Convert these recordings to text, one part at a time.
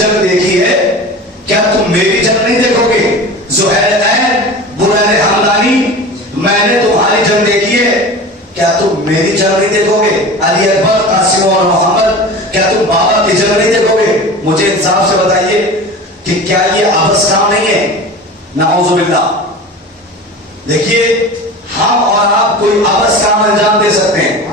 جنگ دیکھی ہے، کیا تم میری جنگ نہیں دیکھو گے؟ زہیر عین بریر حمدانی، میں نے تمہاری جنگ دیکھی ہے، کیا تم میری جنگ نہیں دیکھو گے؟ علی اکبر، قاسم اور محمد، کیا تم بابا کی جنگ نہیں دیکھو گے؟ مجھے انصاف سے بتائیے کہ کیا یہ عبث کام نہیں ہے؟ نعوذ باللہ۔ دیکھیے ہم اور آپ کوئی عبث کام انجام دے سکتے ہیں،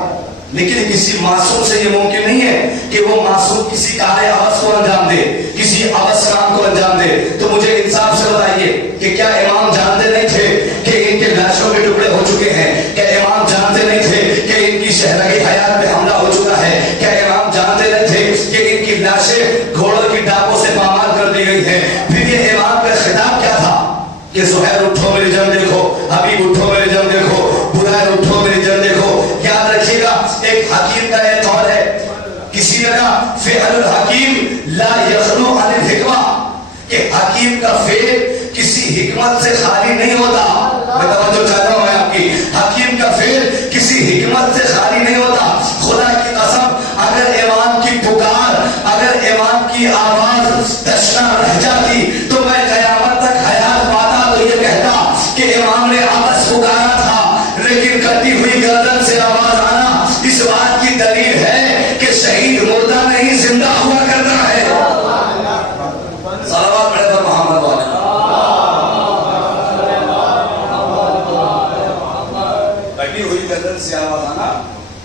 لیکن کسی معصوم سے یہ ممکن نہیں ہے کہ وہ معصوم کسی کار عبث کو انجام دے، کسی عبث کام کو انجام دے۔ تو مجھے انصاف سے بتائیے کہ کیا امام جانتے نہیں تھے کہ ان کے لاشوں کے ٹکڑے ہو چکے ہیں؟ کیا امام جانتے نہیں تھے کہ ان کی شہرگی حیات پہ حملہ ہو چکا ہے؟ کیا امام جانتے نہیں تھے کہ ان کی لاشیں گھوڑوں کی ٹاپوں سے پامال کر دی گئی ہیں؟ پھر یہ امام کا خطاب کیا تھا کہ زہیر اٹھو میری جنگ دیکھو، حبیب اٹھو میری جنگ دیکھو، بریر اٹھو میری جنگ دیکھو۔ یاد رکھیے گا ایک حکیم کا ایک قول ہے، کسی نے کہا فعل الحکیم لا یخلو عن الحکمہ، کہ حکیم کا فعل کسی حکمت سے خالی نہیں ہوتا۔ میں توجہ چاہتا ہوں آپ کی، حکیم کا فعل کسی حکمت سے خالی نہیں ہوتا۔ خدا کی قسم اگر امام کی پکار، اگر امام کی آواز دشنا رہ جاتی تو میں قیامت تک حیات پاتا تو یہ کہتا کہ امام نے عبث پکارا تھا، لیکن کٹی ہوئی گردن سے آواز آنا اس بات کی دلیل ہے کہ شہید مردہ نہیں زندہ ہوا کرنا ہے۔ صلوات پڑھے پر محمد والے۔ کٹی ہوئی گردن سے آواز آنا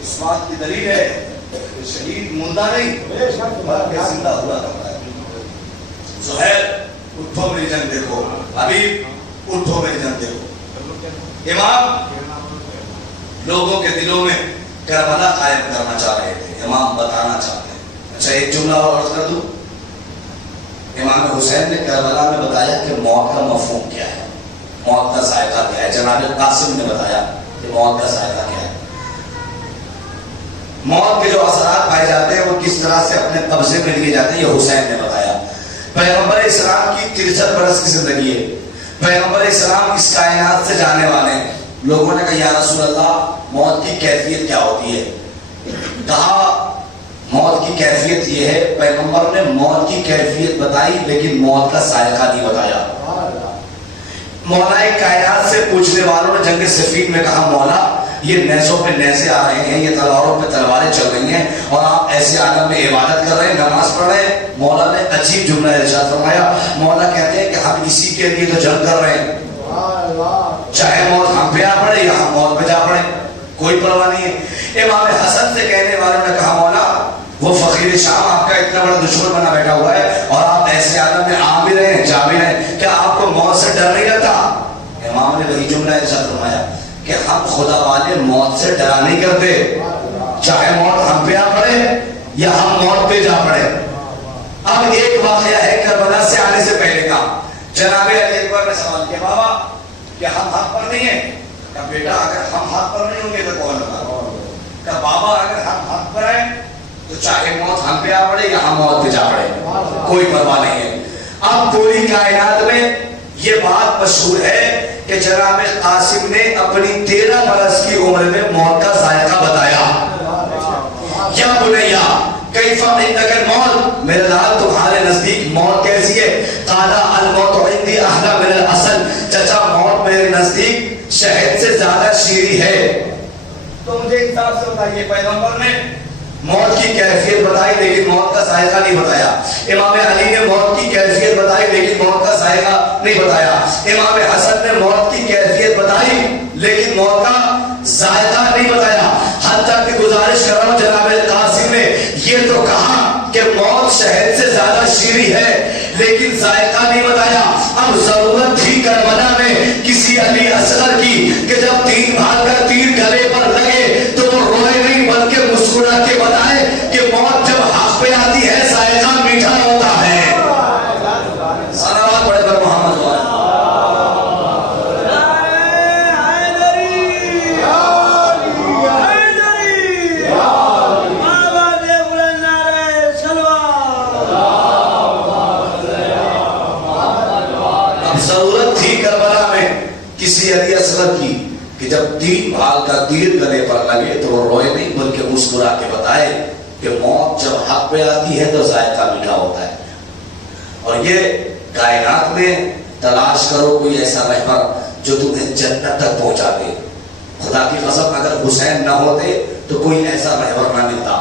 اس بات کی دلیل ہے کہ شہید مردہ نہیں بلکہ زندہ ہوا کرتا ہے۔ زہیر اٹھو میری جنگ دیکھو، حبیب اٹھو میری جنگ دیکھو۔ امام لوگوں کے دلوں میں کربلا قائم کرنا چاہ رہے تھے، امام بتانا چاہتے ہیں۔ اچھا ایک جملہ اور عرض کر دوں، امام حسین نے کربلا میں بتایا کہ موت کا مفہوم کیا ہے، موت کا ذائقہ کیا ہے۔ جناب قاسم نے بتایا کہ موت کا ذائقہ کیا ہے، موت کے جو اثرات پائے جاتے ہیں وہ کس طرح سے اپنے قبضے میں لیے جاتے ہیں، یہ حسین نے بتایا۔ پیغمبر اسلام کی 63 برس کی زندگی ہے، پیغمبر اسلام اس کائنات سے جانے والے ہیں۔ لوگوں نے کہا یا رسول اللہ موت کی کیفیت کیا ہوتی ہے؟ کہا موت کی کیفیت یہ ہے، پیغمبر نے موت کی کیفیت بتائی لیکن موت کا ذائقہ نہیں بتایا۔ مولا کائنات سے پوچھنے والوں نے جنگ صفین میں کہا مولا یہ نیزوں پہ نیزے آ رہے ہیں، یہ تلواروں پہ تلواریں چل رہی ہیں اور آپ ایسے عالم میں عبادت کر رہے ہیں، نماز پڑھ رہے ہیں۔ مولا نے عجیب جملہ ارشاد فرمایا، مولا کہتے ہیں کہ ہم اسی کے لیے تو جنگ کر رہے ہیں، چاہے موت ہم پہ آ پڑے یا ہم موت پہ جا پڑے، کوئی پرواہ نہیں ہے۔ امام حسن سے کہنے والوں نے کہا مولا وہ فقیر شام آپ کا اتنا بڑا دشمن بنا بیٹھا ہوا ہے اور آپ ایسے عالم میں آ بھی رہے ہیں جا بھی رہے ہیں، کیا آپ کو موت سے ڈر نہیں لگتا؟ امام نے وہی جملہ ارشاد فرمایا کہ ہم خدا والے موت سے ڈرا نہیں کرتے، چاہے موت ہم پہ آ پڑے یا ہم موت پہ جا پڑے۔ اب ایک واقعہ ہے کربلا سے آنے سے پہلے کا، جناب علی اکبر نے سوال کیا بابا کہ ہم حق پر نہیں ہیں؟ کہ بیٹا اگر ہم حق پر نہیں ہوں گے تو کون ہوگا؟ کہ بابا اگر ہم حق پر ہیں تو چاہے موت ہم پہ آ پڑے یا ہم موت پہ جا پڑے کوئی پرواہ نہیں ہے۔ اب پوری کائنات میں یہ بات مشہور ہے کہ جناب قاسم نے اپنی 13 برس کی عمر میں موت کا ذائقہ بتایا۔ یا بنیا کیف عندک الموت، میرے لال تمہارے نزدیک موت کیسی ہے؟ قال الموت عندی احلی من العسل، چچا موت میرے نزدیک شہد سے زیادہ شیریں ہے۔ تو مجھے انصاف سے بتائیے پیغمبر نے موت کی کیفیت بتائی لیکن موت کا ذائقہ نہیں بتایا، امام علی نے موت کی کیفیت بتائی لیکن موت کا ذائقہ نہیں بتایا، امام حسن نے موت کی کیفیت بتائی لیکن موت کا ذائقہ نہیں بتایا۔ حتیٰ کہ گزارش کر رہا ہوں جناب قاسم نے یہ تو کہا کہ موت شہد سے زیادہ شیریں ہے لیکن ذائقہ نہیں بتایا۔ اب ضرورت تھی کربلا میں کسی علی اصغر کی کہ جب تین بھاگ کا تیر گلے پر لگے تو وہ روئے نہیں بلکہ مسکرا کے بتائے کہ موت جب حق پہ آتی ہے ذائقہ میٹھا ہوتا ہے۔ صلوات پڑھے پر محمد کسی علی اصغر کی کہ جب تین بھال کا تیر گلے پر لگے تو وہ روئے نہیں بلکہ مسکرا کے بتائے کہ موت جب حق پہ آتی ہے تو ذائقہ میٹھا ہوتا ہے۔ اور یہ کائنات میں تلاش کرو کوئی ایسا رہبر جو تمہیں جنت تک پہنچا دے. خدا کی قسم اگر حسین نہ ہوتے تو کوئی ایسا رہبر نہ ملتا.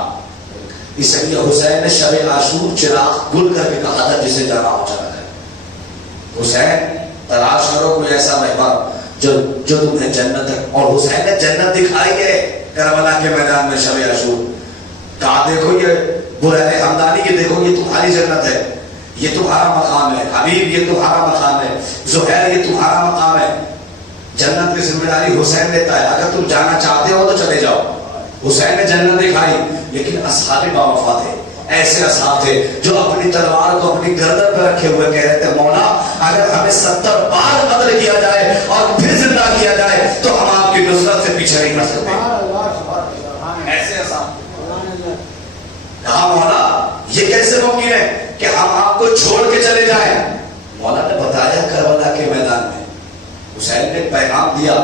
اس لیے حسین نے شب عاشور چراغ گل کر کے کہا تھا جسے جانا ہو چلا ہے. حسین تلاش کرو کوئی ایسا رہبر جو تمہیں جنت تک. اور حسین نے جنت دکھائی ہے کربلا کے میدان میں شب عاشور. کہا دیکھو یہ برہنِ حمدانی، یہ دیکھو یہ تمہاری جنت ہے، یہ تمہارا مقام ہے. حبیب یہ تمہارا مقام ہے. زہیر یہ تمہارا مقام ہے. جنت کی ذمہ داری حسین لیتا ہے. اگر تم جانا چاہتے ہو تو چلے جاؤ. حسین نے جنت دکھائی، لیکن اصحاب باوفا تھے. ایسے اصحاب تھے جو اپنی تلوار کو اپنی گردن پر رکھے ہوئے کہہ رہے تھے مولا اگر ہمیں 70 بار قتل کیا جائے اور پھر زندہ کیا جائے تو ہم آپ کی نصرت سے پیچھے نہیں ہٹ سکتے. ایسے اصحاب کہا مولا یہ کیسے ممکن ہے کہ ہم آپ کو چھوڑ کے چلے جائیں. مولا نے بتایا کربلا کے میدان میں حسین نے پیغام دیا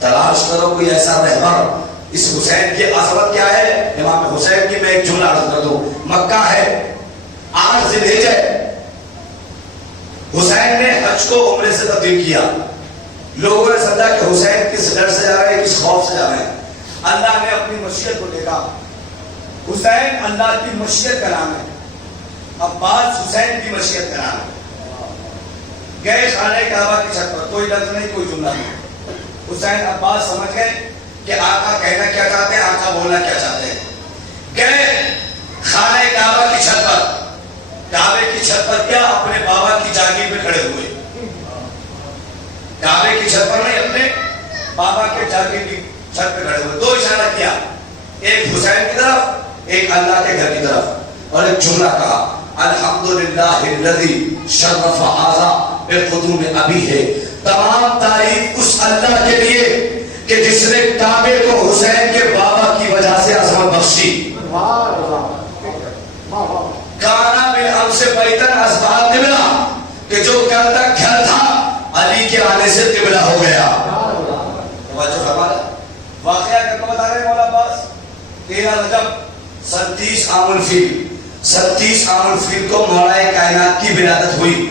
تلاش کرو کوئی ایسا رہبر. اس حسین کی عظمت کیا ہے؟ امام حسین کی میں ایک جملہ عرض کر دوں. مکہ ہے 8 ذی الحجہ ہے. حسین نے حج کو عمرے سے تبدیل کیا. لوگوں نے سمجھا کہ حسین کس ڈر سے جا رہے ہیں، کس خوف سے جا رہے ہیں. اللہ نے اپنی مشیت کو دیکھا. حسین اللہ کی مشیت کا نام ہے. عباس حسین کی مشیت کا نام ہے. گئے خانہ کعبہ کی چھت پر، کوئی لفظ نہیں کوئی جملہ نہیں. حسین عباس سمجھ گئے کہ آقا کہنا کیا چاہتے ہیں، آقا بولنا کیا چاہتے ہیں. گئے خانہ کعبہ کی چھت پر. کعبے کی چھت پر کیا اپنے بابا کی جاگیر پہ کھڑے ہوئے. کعبے کی چھت پر نہیں، اپنے بابا کے جاگیر کی چھت پہ کھڑے ہوئے. 2 اشارہ کیا، ایک حسین کی طرف ایک اللہ کے گھر کی طرف، اور ایک جملہ کہا الحمدللہ الذی شرف ھذا بقدوم ابی ہے. تمام تعریف اس اللہ کے لیے کہ جس نے کعبے کو حسین کے بابا کی وجہ سے عظمت بخشی. کانا بالامس سے بیتن اصبح قبلہ، کہ جو کل تک گھر تھا علی کے آنے سے قبلہ ہو گیا. توجہ فرمایا. واقعہ کر کو بتا رہے مولا عباس 13 رجب 37 عام الفیل 37 عام الفیل کو مولا کائنات کی ولادت ہوئی.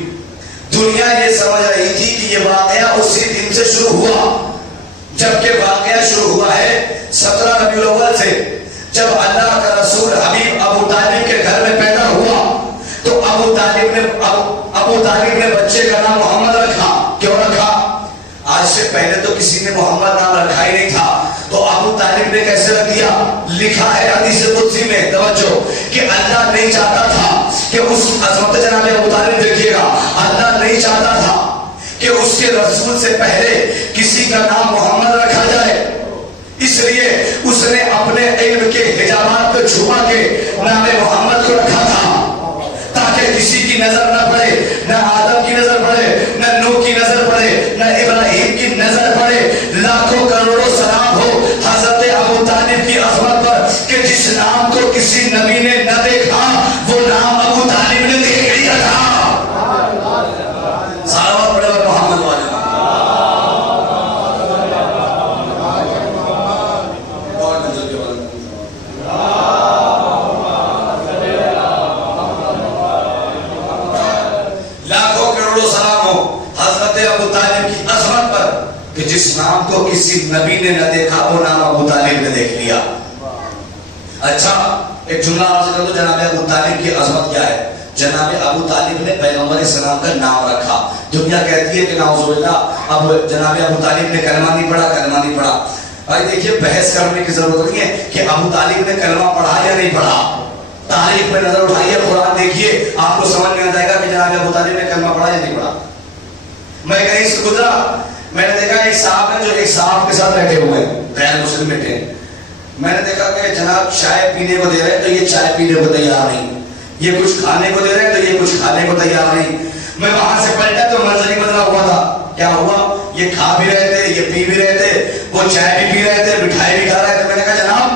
دنیا یہ سمجھ رہی تھی کہ یہ واقعہ اسی دن سے شروع ہوا، جبکہ واقعہ شروع ہوا ہے 17 ربیع الاول سے. جب اللہ کا رسول حبیب ابو طالب کے گھر میں پیدا ہوا تو ابو طالب نے بچے کا نام محمد رکھا. کیوں رکھا؟ آج سے پہلے تو کسی نے محمد نام رکھا ہی نہیں تھا، تو ابو طالب نے کیسے رکھ دیا؟ لکھا ہے حدیث قدسی میں، توجہ، کہ اللہ نہیں چاہتا تھا کہ اس عظمت جناب ابو طالب دیکھیے گا، اللہ نہیں چاہتا تھا کہ اس کے رسول سے پہلے کسی کا نام محمد رکھا جائے. اس لیے اس نے اپنے علم کے حجابات کو چھپا کے نام محمد کو رکھا تھا، تاکہ کسی کی نظر نہ پڑے، نہ آدم کی نظر پڑے، نہ نوح کی نظر پڑے، نہ ابراہیم کی نظر پڑے. لاکھوں کروڑوں سلام ہو حضرت ابو طالب کی عظمت پر کہ جس نام کو کسی نبی نے نہ دیکھا وہ نام ابو طالب نے دیکھ لیا تھا. سارا بڑے بڑے محمد والے لاکھوں کروڑوں سلام ہو حضرت ابو طالب کی عظمت پر کہ جس نام کو کسی نبی نے نہ دیکھا وہ نام ابو طالب نے دیکھ لیا. اچھا ایک جملہ عرض کر دو، جناب ابو طالب کی عظمت کیا ہے. جناب ابو طالب نے پیغمبر اسلام کا نام رکھا. دنیا کہتی ہے کہ نعوذ باللہ اب جناب ابو طالب نے کلمہ نہیں پڑھا، کلمہ نہیں پڑھا. بھائی دیکھیے بحث کرنے کی ضرورت نہیں ہے کہ ابو طالب نے کلمہ پڑھا یا نہیں پڑھا. تاریخ پہ نظر اٹھائیے، قرآن دیکھیے، آپ کو سمجھ میں آ جائے گا کہ جناب ابو طالب نے کلمہ پڑھا یا نہیں پڑھا. میں کہیں سے گزرا، میں نے دیکھا ایک صاحب ہے جو ایک صاحب کے ساتھ بیٹھے ہوئے غیر مسلم بیٹھے. میں نے دیکھا کہ جناب چائے پینے کو دے رہے ہیں تو یہ چائے پینے کو تیار نہیں، یہ کچھ کھانے کو دے رہے ہیں تو یہ کچھ کھانے کو تیار نہیں. میں وہاں سے پلٹا تو منظر ہی بدلا ہوا تھا. کیا ہوا؟ یہ کھا بھی رہے تھے، یہ پی بھی رہے تھے، وہ چائے بھی پی رہے تھے، مٹھائی بھی کھا رہے تھے. میں نے کہا جناب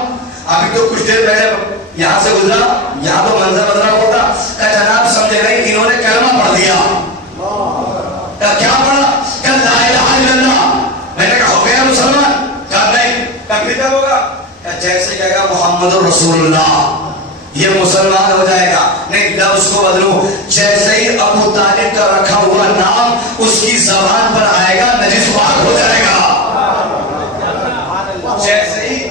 ابھی تو کچھ دیر پہلے یہاں سے گزرا، یہاں تو منظر بدلا ہوا تھا. کہا جناب سمجھے نہیں، انہوں نے کلمہ پڑھ دیا. کیا پڑھا؟ کہ لا الہ الا اللہ. میں نے کہا ہو گیا مسلمان؟ کہا نہیں. کبھی کب ہوگا؟ جیسے کہے گا محمد رسول اللہ یہ مسلمان ہو جائے گا. نہیں لفظ کو بدلو. جیسے ہی ابو طالب کا رکھا ہوا نام اس کی زبان پر آئے گا نجس پاک ہو جائے گا. جیسے ہی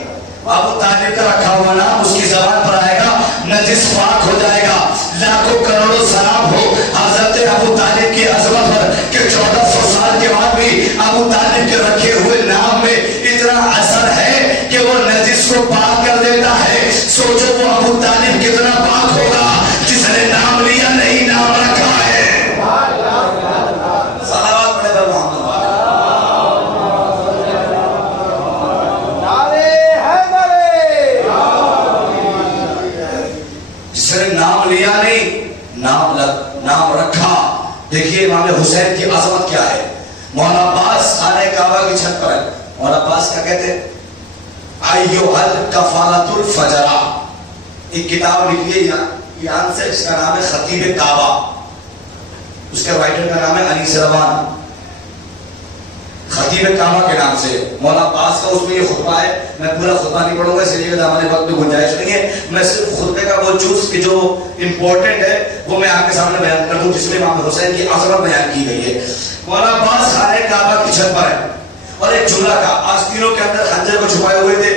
ابو طالب کا رکھا ہوا نام اس کی زبان پر آئے گا نجس پاک ہو جائے گا. لاکھوں کروڑوں سلام ہو حضرت ابو طالب کی عظمت پر کہ 1400 سال کے بعد بھی ابو طالب کے رکھے ہوئے نام میں اتنا اثر ہے کہ وہ نجس کو پاک کر دیتا ہے. سوچو وہ ابو طالب کتنا پاک ہوگا جس نے نام لیا نہیں نام رکھا ہے. صلوات پڑھے بر محمد. جس نے نام لیا نہیں نام رکھا. دیکھیے امام حسین کی عظمت کیا ہے. مولا عباس خانہ کعبہ کی چھت پر ہے. مولا عباس کیا کہتے ہیں؟ ایھا الکفارۃ الفجرہ. ایک کتاب لکھی ہے ایران سے, اس کا نام ہے خطیب کعبہ. اس کے رائٹر کا نام ہے انیس روان. خطیب کعبہ کے نام سے مولا عباس کا اس میں یہ خطبہ ہے. میں پورا خطبہ نہیں پڑھوں گا اس لیے ہمارے وقت میں گنجائش نہیں ہے. میں صرف خطبے کا وہ جز کہ جو امپورٹنٹ ہے وہ میں آپ کے سامنے بیان کر دوں جس میں امام حسین کی عظمت بیان کی گئی ہے. مولا عباس خانہ کعبہ کی چھت پر ہے اور ایک جملہ کا آستینوں کے اندر خنجر کو چھپائے ہوئے تھے.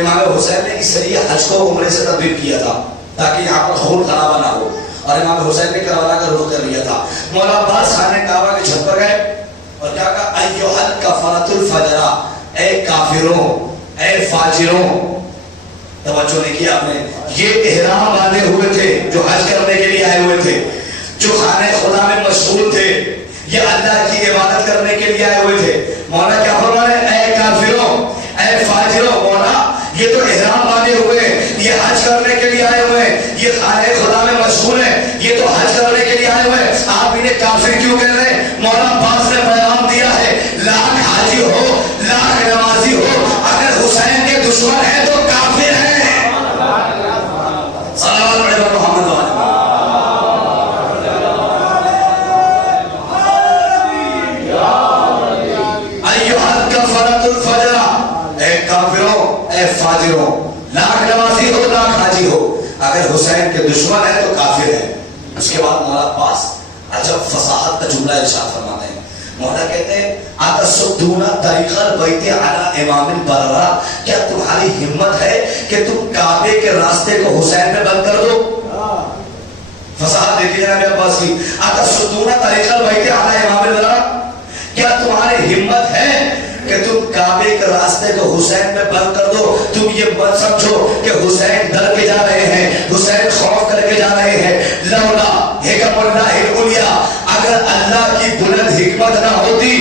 امام حسین نے اس لیے حج کو عمرے سے تبدیل کیا تھا تاکہ یہاں پر خون خرابہ نہ ہو, اور امام حسین نے کربلا کا رخ کر لیا تھا. مولا عباس خانہ کعبہ کی چھت پر گئے اور کیا کہا؟ ایھا الکفارۃ الفجرہ. اے کافروں, اے فاجروں. توجہ نہیں کیا آپ نے؟ یہ احرام باندھے ہوئے تھے جو حج کرنے کے لیے آئے ہوئے تھے, جو خانہ خدا میں مشغول تھے, یہ اللہ کی عبادت کرنے کے لیے آئے ہوئے تھے. مولا کیا فرما رہے ہیں؟ اے کافروں, اے فاجروں. مولا یہ تو احرام باندھے ہوئے, یہ حج کرنے کے لیے آئے ہوئے, یہ خانہ خدا میں مشغول ہیں, یہ تو حج کرنے کے لیے آئے ہوئے, آپ انہیں کافر کیوں کہہ رہے ہیں؟ مولا عباس نے پیغام دیا ہے, لاکھ حاجی ہو, لاکھ نمازی ہو, اگر حسین کے دشمن ہیں تو کافر ہیں. صلوات پڑھے بر محمد وعلى اے فاجروں, لاکھ نمازی ہو, لاکھ حاجی ہو, اگر حسین کے دشمن ہے تو کافر ہے. اس کے بعد مولا عباس عجب فصاحت کا جملہ ارشاد فرماتے ہیں. مولا کہتے ہیں اتصدون طریق البیت علی امام البررہ. کیا تمہاری ہمت ہے کہ تم کعبے کے راستے کو حسین میں بند کر دو؟ فصاحت دیکھیے جناب عباس کی. اتصدون طریق البیت علی امام البررہ. کیا تمہاری ہمت ہے کہ تم کعبے کے راستے کو حسین میں بند کر دو؟ تم یہ مت سمجھو کہ حسین ڈر کے جا رہے ہیں, حسین خوف کر کے جا رہے ہیں. لولا حکم اللہ العلیٰ, اگر اللہ کی بلند حکمت نہ ہوتی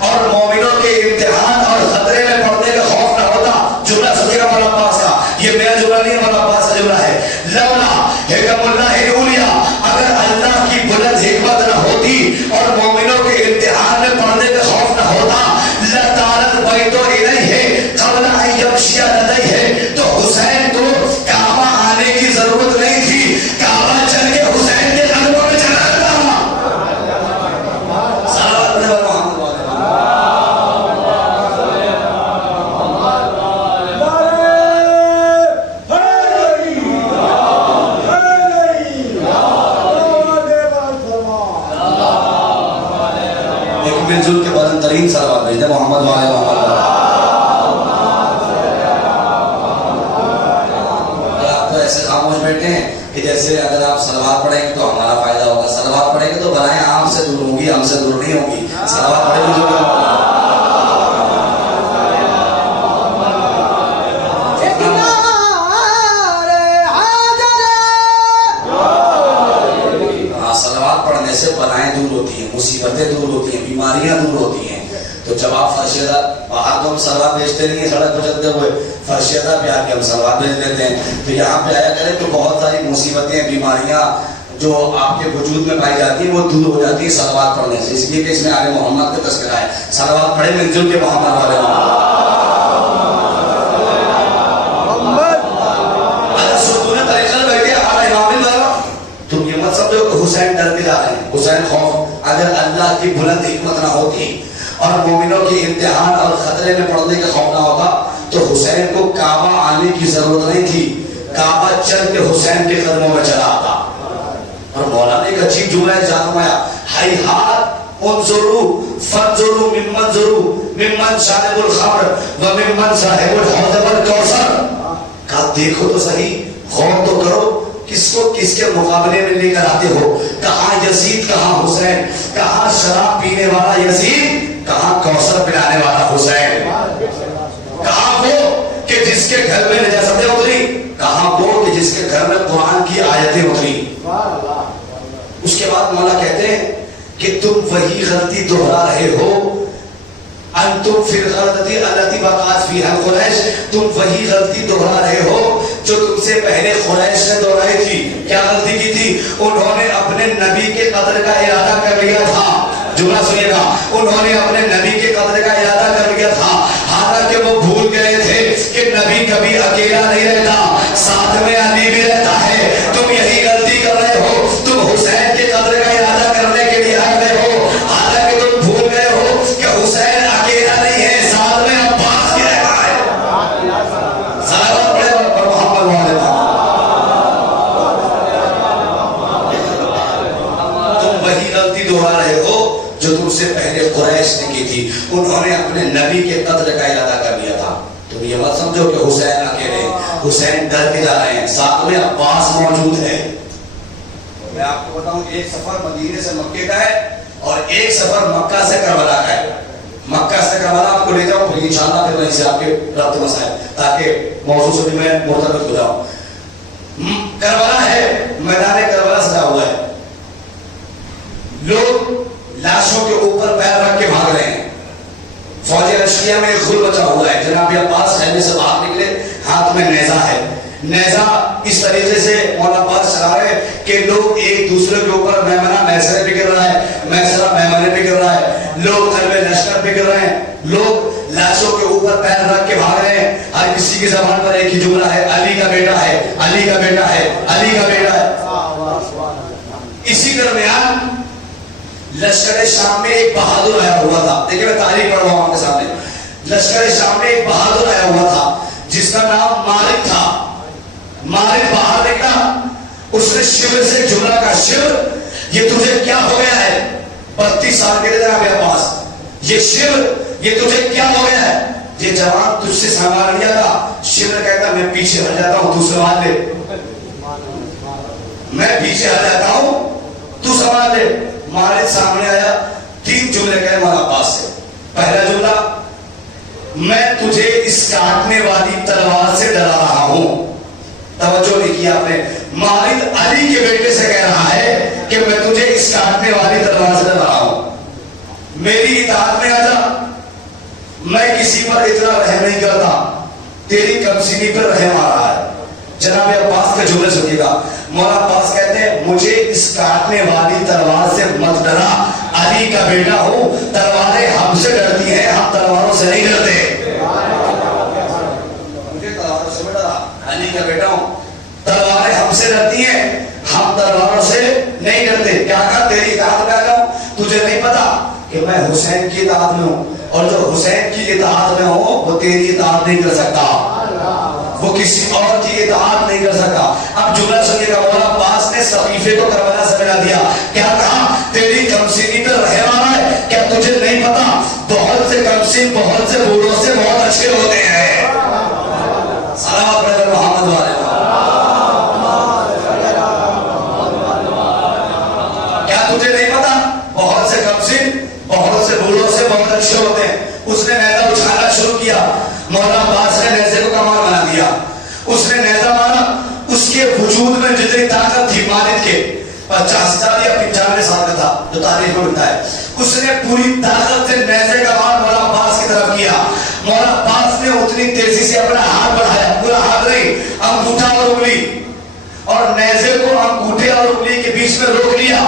اور مومنوں کے امتحان اور خطرے میں پڑنے کا خوف نہ ہوتا. جملہ سنیے گا مولا عباس کا, یہ میرا جملہ نہیں ہے, مولا عباس کا جملہ ہے. لولا حکم اللہ العلیٰ, اگر اللہ کی بلند حکمت نہ ہوتی اور مومنوں کے امتحان میں پڑنے کا خوف نہ ہوتا, لطارت بیت الیہ قبل ان یمشی الیہ, تو حسین کو کعبہ آنے کی ضرورت نہیں تھی, کعبہ چل کے حسین کے قدموں میں چلا جاتا. صلوات پڑھے بر محمد ایک مل جل کے بلند ترین صلوات بھیجتے محمد وعلى محمد. آپ تو ایسے خاموش بیٹھے ہیں کہ جیسے اگر آپ صلوات پڑھیں گے تو ہمارا فائدہ ہوگا, صلوات پڑھیں گے تو بلائیں آپ سے دور ہوگی, ہم سے دور نہیں ہوگی. صلوات پڑھیں گے جو صلوات پڑھنے سے بلائیں دور ہوتی ہیں, مصیبتیں دور ہوتی ہیں, بیماریاں دور ہوتی ہیں. تو جب آپ فرشیدہ باہر تو ہم سلوات بھیجتے نہیں ہیں سڑک پہ چلتے ہوئے, فرشیدہ پہ آ کے ہم سلوات بھیج دیتے ہیں. تو یہاں پہ آیا کریں تو بہت ساری مصیبتیں, بیماریاں جو آپ کے وجود میں پائی جاتی ہیں وہ دور ہو جاتی ہے سلوات پڑھنے سے. اس لیے کہ اس میں آل محمد کا تذکرہ ہے. سلوات پڑھے مل جل کے محمد والے تم یہ مت سمجھو کہ حسین ڈر کے جا رہے ہیں, حسین خوف. اگر اللہ کی بلند حکمت نہ ہوتی اور مومنوں کی امتحان اور خطرے میں پڑنے کا خوف نہ ہوتا تو حسین کو کعبہ آنے کی ضرورت نہیں تھی, کعبہ چل کے حسین کے قدموں میں چلا آتا. اور مولانا ایک عجیب جملہ ہے جان فرمایا ہیہات انظروا فانظروا ممن شارب الخمر وممن صاحب الحوض والکوثر. کہا دیکھو تو صحیح، غور تو کرو، کس کو کس کے مقابلے میں لے کر آتے ہو. کہاں یزید، کہاں حسین، کہاں شراب پینے والا یزید، کہاں کوثر پلانے والا حسین. کہاں وہ کہ جس کے گھر میں نجاستیں اتری، کہاں وہ کہ جس کے گھر میں قرآن کی آیتیں اتری. اس کے بعد مولا کہتے ہیں کہ تم وہی غلطی دہرا رہے ہو، انتم فی الغلطی التی وقعت فیہا قریش، تم وہی غلطی دہرا رہے ہو جو تم سے پہلے قریش نے دہرائی تھی. کیا غلطی کی تھی؟ انہوں نے اپنے نبی کے قتل کا ارادہ کر لیا تھا. جملہ سنیے گا، انہوں نے اپنے نبی کے قتل کا ارادہ کر لیا تھا، حالانکہ وہ بھول گئے تھے کہ نبی کبھی اکیلا نہیں رہتا، ساتھ میں علی بھی رہتا ہے. تم یہی غلطی کر رہے ہو، تم حسین کے قتل کا ارادہ کرنے کے لیے آ گئے ہو، حالانکہ تم بھول گئے ہو کہ حسین اکیلا نہیں ہے، ساتھ میں عباس بھی رہتا ہے. صلوات پڑھے پر محمد والے. تم وہی غلطی دہرا رہے ہو جو تم سے پہلے قریش نے کی تھی، انہوں نے اپنے نبی کے قتل کا ارادہ کر لیا تھا. تم یہ مت سمجھو کہ حسین اکیلے ہیں، حسین ڈر کے جا رہے ہیں، ساتھ میں عباس موجود ہے. میں آپ کو بتاؤں ایک سفر مدینے سے مکے کا ہے اور ایک سفر مکہ سے کربلا کا ہے. مکہ سے کربلا آپ کو لے جاؤں پھر انشاءاللہ پھر وہیں سے آپ کے ربط مسائل تاکہ موضوع سے بھی میں مرتبط ہو جاؤں. کربلا ہے، میدان کربلا سجا ہوا ہے، لوگ لاشوں کے اوپر پیر رکھ کے بھاگ رہے ہیں. فوج رشیہ میں ایک غل بچا ہوا ہے. جناب عباس خیمے سے باہر نکلے، ہاتھ میں نیزہ ہے. نیزہ اس طریقے سے مولا عباس چلا رہے کہ لوگ ایک دوسرے کے اوپر میمنہ میسرے پہ گر رہا ہے، میسرہ میمنے پہ گر رہا ہے، لوگ قلب لشکر پہ گر رہے ہیں، لوگ لاشوں کے اوپر پیر رکھ کے بھاگ رہے ہیں. ہر کسی کی زبان پر ایک ہی جملہ ہے، علی کا بیٹا ہے، علی کا بیٹا ہے، علی کا بیٹا ہے. اسی درمیان لشکر شام میں ایک بہادر آیا ہوا تھا. دیکھیں میں تاریخ پڑھ رہا ہوں آپ کے سامنے. لشکر شام میں ایک بہادر آیا ہوا تھا جس کا نام مالک تھا. مالک باہر نکلا، اس نے شیو سے جملہ کا شیو یہ تجھے کیا ہو گیا ہے؟ 32 سال کے جناب عباس، یہ شیو یہ تجھے کیا ہو گیا ہے؟ یہ جوان تجھ سے سامان لیا تھا. شیو نے کہتا میں پیچھے ہٹ جاتا ہوں، تو سنبھال لے. میں پیچھے ہٹ جاتا ہوں، تو سنبھال لے. مالک سامنے آیا، 3 جملے کہے مولا عباس سے. پہلا جملہ، میں تجھے اس کاٹنے والی تلوار سے ڈرا رہا ہوں. توجہ نہیں کیا آپ نے. مالک علی کے بیٹے سے کہہ رہا ہے کہ میں تجھے اس کاٹنے والی تلوار سے ڈر رہا ہوں، میری اطاعت میں آ جا. میں کسی پر اتنا رحم نہیں کرتا، تیری کمسینی پر رحم آ رہا ہے. جناب عباس کا جملے سنیے گا. مولا عباس کہتے ہیں مجھے اس کاٹنے والی تلوار سے مت ڈرا، علی کا بیٹا ہوں، تلواریں ہم سے ڈرتی ہیں، ہم تلواروں سے نہیں ڈرتے. مجھے تلواروں سے مت ڈرا، علی کا بیٹا ہوں، تلواریں ہم سے ڈرتی ہیں، ہم تلواروں سے نہیں ڈرتے. کیا کہا تیری اطاعت میں آ جاؤں؟ تجھے نہیں پتا کہ میں حسین کی اطاعت میں ہوں، اور جو حسین کی اطاعت میں ہو وہ تیری اطاعت نہیں کر سکتا، وہ کسی اور کی اطاعت نہیں کر سکتا. اب جملہ سنیے گا. مولا عباس نے صحیفے کو کربلا سے ملا دیا. کیا کہا؟ تیری کمسینی پر رحم آ رہا ہے. کیا تجھے نہیں پتا بہت سے کمسین بہت سے بوڑھوں سے بہت اچھے ہوتے ہیں. صلوات پڑھے محمد والے. کیا تجھے نہیں پتا بہت سے کمسین بہت سے بوڑھوں سے بہت اچھے ہوتے ہیں. اس نے نیزہ اچھانا شروع کیا. مولا عباس نے نیزے کو کمان بنا دیا. اس نے نیزہ مارا، اس کے وجود میں جتنی طاقت تھی مالک کے 50 سال یا 95 سال کا تھا جو تاریخ میں ملتا ہے، اس نے پوری طاقت سے نیزے کا وار مولا عباس کی طرف کیا. مولا عباس نے اتنی تیزی سے اپنا ہاتھ بڑھایا، پورا ہاتھ نہیں، انگوٹھا اور انگلی، اور نیزے کو انگوٹھے اور انگلی کے بیچ میں روک لیا.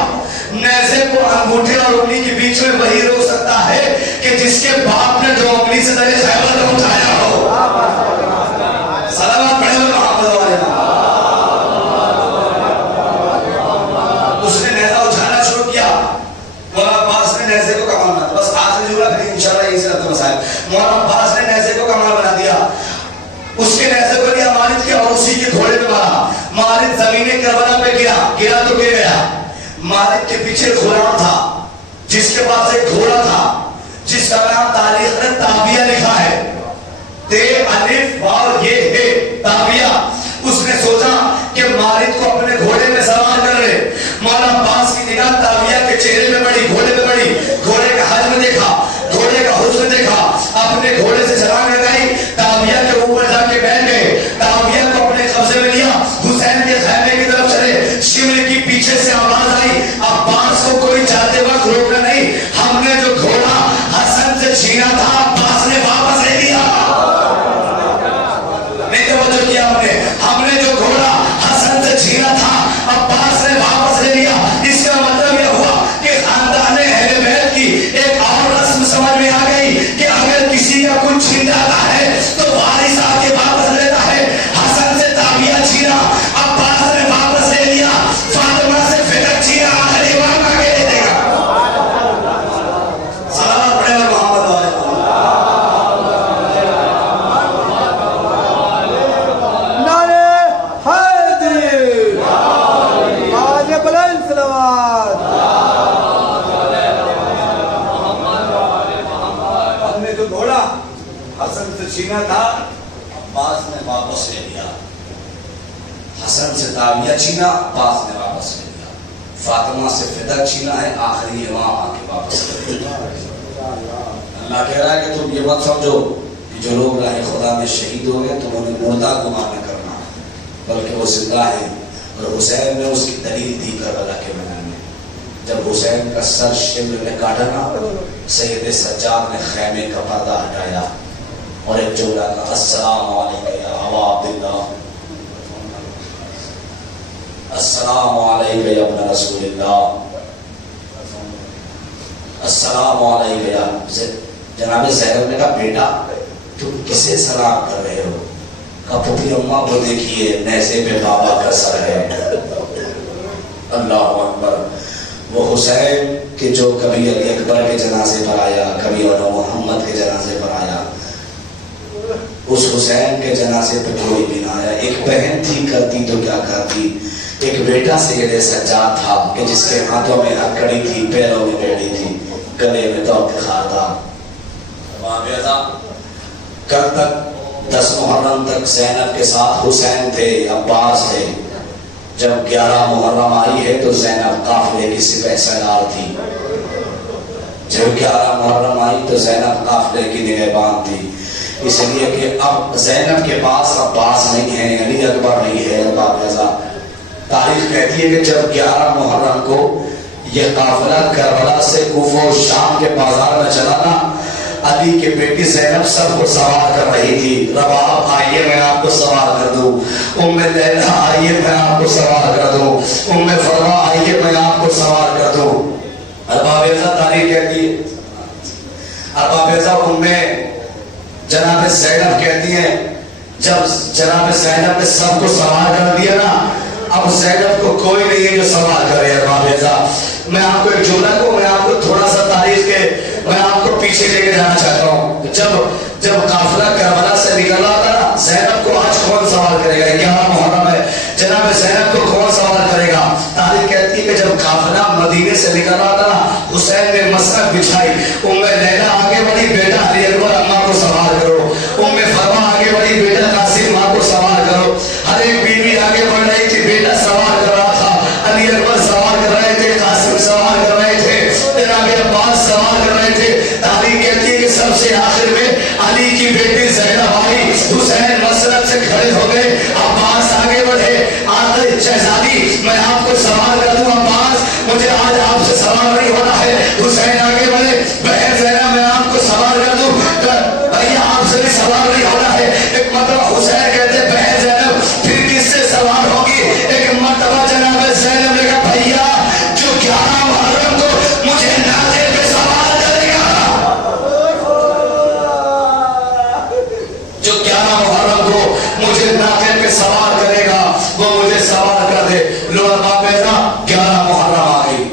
نیزے کو انگوٹھے اور انگلی کے بیچ میں وہی روک سکتا ہے کہ جس کے باپ نے جو انگلی سے درے خیبر کو اٹھایا ہو. صلوات پڑھے ہوئے محمد والے. اس نے نیزہ اٹھانا شروع کیا. مولا عباس نے نیزے کو کمان بنا دیا. بس آخری جملہ پھر انشاءاللہ یہی سے ربط مسائل. مولا عباس نے نیزے کو کمان بنا دیا. اس کے نیزے کو لیا مالک کے اور اسی کے گھوڑے پہ مارا. مالک زمین کربلا پہ گرا تو گر گیا. مالک کے پیچھے غلام تھا جس کے پاس ایک گھوڑا تھا جس کا نام تاریخ نے تابیہ لکھا ہے، تے الف واو یہ ہے تابیہ۔ اس نے سوچا کہ مالک کو اپنے گھوڑے میں سوار کر لے۔ مولا عباس کی نگاہ تابیہ کے چہرے میں پڑی، گھوڑے میں پڑی، گھوڑے کا حجم دیکھا، گھوڑے کا حسن دیکھا، اپنے گھوڑے سے چھلانگ لگائی، تابیہ کے اوپر جا کے بیٹھ گئے، تابیہ کو اپنے قبضے میں لیا، حسین کے خیمے کی طرف چلے۔ شمر کی پیچھے سے آواز آئی، عباس کو کوئی جاتے وقت روکنا نہیں، ہم نے جو گھوڑا حسن سے چھینا تھا عباس نے واپس لے لیا۔ نہیں توجہ کیا ہم نے، ہم نے جو گھوڑا حسن سے چھینا تھا عباس نے واپس لے لیا۔ اس کا مطلب یہ ہوا کہ خاندان اہل بیت کی ایک اور رسم سمجھ میں آ گئی کہ اگر کسی کا کچھ چھین جاتا ہے تو وارث آ کے واپس لیتا ہے۔ حسن سے تابیہ چھینا، عباس نے واپس لے لیا، فاطمہ سے فدق چھینا، آخر امام آگے لے دے گا۔ سلام پڑھے اور محمد والے حسن سے چھینا تھا عباس نے واپس لے لیا، حسن سے تابیہ چھینا عباس نے واپس لے لیا، فاطمہ سے فدق چھینا ہے، آخری امام آ کے واپس لے لیا۔ اللہ کہہ رہا ہے کہ تم یہ مت سمجھو کہ جو لوگ راہ خدا میں شہید ہو گئے تم انہیں مردہ گمان نہ کرنا، بلکہ وہ زندہ ہیں۔ اور حسین نے اس کی دلیل دی کربلا کے میدان میں، جب حسین کا سر شمر نے کاٹا نا، سید سجاد نے خیمے کا پردہ ہٹایا اور ایک جملہ کہا، السلام علیکم یا ابا عبداللہ، السلام علیکم یا ابن رسول اللہ، السلام علیکم یا جناب زینب نے کہا بیٹا تم کسے سلام کر رہے ہو؟ کہا پھوپھی اماں کو دیکھیے نیزے پہ بابا کا سر ہے۔ اللہ اکبر۔ وہ حسین کہ جو کبھی علی اکبر کے جنازے پر آیا، کبھی علو محمد کے جنازے پر آیا، اس حسین کے جنازے پہ کوئی بھی نہ آیا۔ ایک بہن تھی کرتی تو کیا کرتی، ایک بیٹا سید سجاد تھا کہ جس کے ہاتھوں میں ہتکڑی تھی، پیروں میں بیڑی تھی، گلے میں توق خار تھا۔ کل تک 10 محرم تک زینب کے ساتھ حسین تھے، عباس تھے۔ جب 11 محرم آئی ہے تو زینب قافلے کی سپہ سالار تھی۔ جب 11 محرم آئی تو زینب قافلے کی نگہبان تھی، اس لیے کہ اب زینب کے پاس عباس نہیں ہے، علی اکبر نہیں ہے، ابا رضا۔ تاریخ کہتی ہے کہ جب 11 محرم کو یہ قافلہ کربلا سے کوفہ و شام کے بازار میں چلا نا، علی کی بیٹی زینب سب کو سوار کر رہی تھی۔ رباب آئیے میں آپ کو سوار کر دوں، ام لیلہ آئیے میں آپ کو سوار کر دوں، ام فروا آئیے میں آپ کو سوار کر دوں۔ ارباب ازا تاریخ کہتی ہے، ارباب ازا ام جناب زینب کہتی ہیں جب جناب زینب نے سب کو سوار کر دیا نا، اب زینب کو کوئی نہیں ہے جو سوار کرے۔ ارباب ازا میں آپ کو ایک جملہ کو، میں آپ کو تھوڑا سا تاریخ کے میں آپ کو پیچھے لے کے جانا چاہتا ہوں۔ جب قافلہ کربلا سے نکلا تھا نا، زینب کو آج کون سوار کرے گا؟ 11 محرم ہے، جناب زینب کو کون سوار کرے گا؟ تاریخ کہتی ہے کہ جب قافلہ مدینے سے نکلا تھا نا، حسین نے مسند بچھائی، ام لیلہ آگے بڑھی، بیٹا علی اکبر اماں کو سوار کرو، ام فرما آگے بڑھی، بیٹا قاسم ماں کو سوار کرو۔ ہر ایک بیوی آگے بڑھ رہی تھی، بیٹا سوار کر رہا تھا، علی اکبر سوار کر رہے تھے، قاسم سوار کر رہے تھے، جناب عباس سوار کر رہے تھے۔ تاریخ کہتی ہے کہ سب سے آخر میں علی کی بیٹی زینب آئی، حسین مسند سے کھڑے ہو گئے، عباس آگے بڑھے، آخر شہزادی میں آپ کو سوار کر دوں عباس، مجھے آج آپ سے سوار نہیں ہونا ہے۔ حسین آگے بڑھے، بہن زینب میں آپ کو سوار کر دوں، بھیا آپ سے بھی سوار نہیں ہونا ہے۔ ایک مرتبہ حسین کہتے بہن زینب پھر کس سے سوار ہوگی؟ ایک مرتبہ جناب زینب نے کہا بھیا جو 11 محرم کو مجھے ناقے پہ سوار کرے گا، جو 11 محرم کو مجھے ناقے پہ سوار کرے گا وہ مجھے سوار کر دے۔ لو ارباب ازا 11 محرم آ گئی،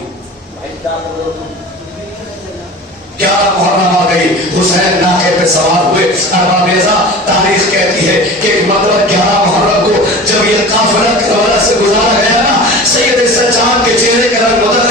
11 محرم آ گئی، حسین ناقے پہ سوار ہوئے۔ ارباب ازا تاریخ کہتی ہے کہ ایک مرتبہ 11 محرم کو جب یہ قافلہ کربلا سے گزارا گیا نا، سید سجاد کے چہرے کا رنگ بدل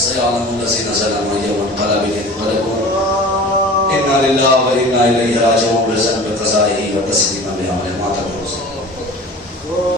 سيعلم الذين ظلموا أي منقلب ينقلبون إنا لله وإنا إليه راجعون بزن بقضائه وتسليما بأمره.